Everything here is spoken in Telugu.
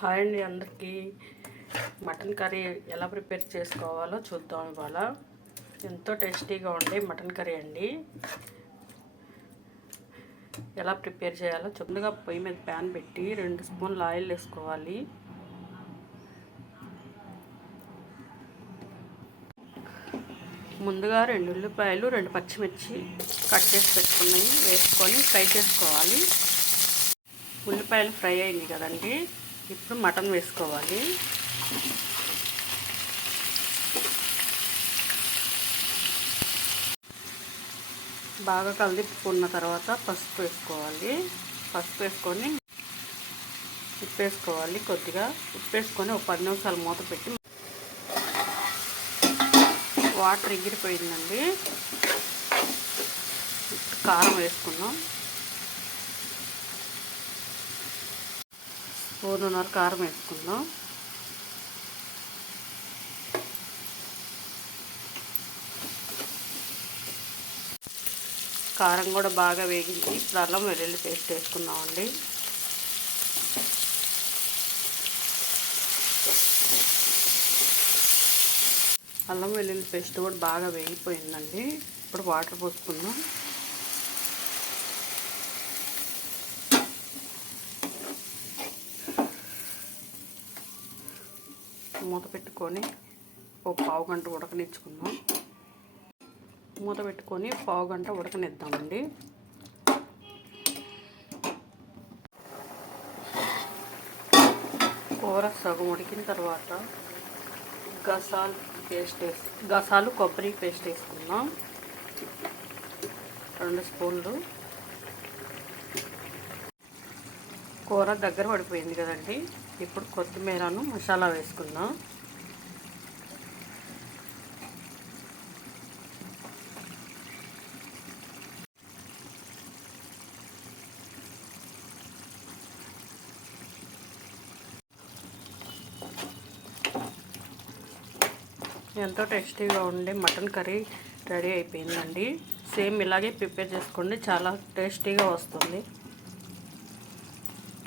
హాయ్ అండి అందరికీ. మటన్ కర్రీ ఎలా ప్రిపేర్ చేసుకోవాలో చూద్దాం ఇవాళ. ఎంతో టేస్టీగా ఉండే మటన్ కర్రీ అండి. ఎలా ప్రిపేర్ చేయాలో ముందుగా పొయ్యి మీద ప్యాన్ పెట్టి రెండు స్పూన్లు ఆయిల్ వేసుకోవాలి. ముందుగా రెండు ఉల్లిపాయలు రెండు పచ్చిమిర్చి కట్ చేసి పెట్టుకున్నాయి. వేసుకొని ఫ్రై చేసుకోవాలి. ఉల్లిపాయలు ఫ్రై అయింది కదండి. ఇప్పుడు మటన్ వేసుకోవాలి. బాగా కలిపుకున్న తర్వాత పసుపు వేసుకోవాలి. పసుపు వేసుకొని ఉప్పు వేసుకోవాలి కొద్దిగా. ఉప్పు వేసుకొని ఒక పది నిమిషాలు మూత పెట్టి వాటర్ ఎగిరిపోయిందండి. కారం వేసుకున్నాం. స్పూన్నర కారం వేసుకుందాం. కారం కూడా బాగా వేగింది. ఇప్పుడు అల్లం వెల్లుల్లి పేస్ట్ వేసుకున్నామండి అల్లం వెల్లుల్లి పేస్ట్ కూడా బాగా వేగిపోయిందండి. ఇప్పుడు వాటర్ పోసుకుందాం. మూత పెట్టుకొని ఒక పావు గంట ఉడకనిచ్చుకుందాం. మూత పెట్టుకొని పావు గంట ఉడకనిద్దామండి. కూర సగం ఉడికిన తర్వాత గసాలు పేస్ట్ వేసి గసాలు కొబ్బరి పేస్ట్ వేసుకుందాం. రెండు స్పూన్లు కూర దగ్గర పడిపోయింది కదండి. ఇప్పుడు కొత్తిమీరను మసాలా వేసుకుందాం. ఎంతో టేస్టీగా ఉండే మటన్ కర్రీ రెడీ అయిపోయిందండి. సేమ్ ఇలాగే ప్రిపేర్ చేసుకోండి చాలా టేస్టీగా వస్తుంది.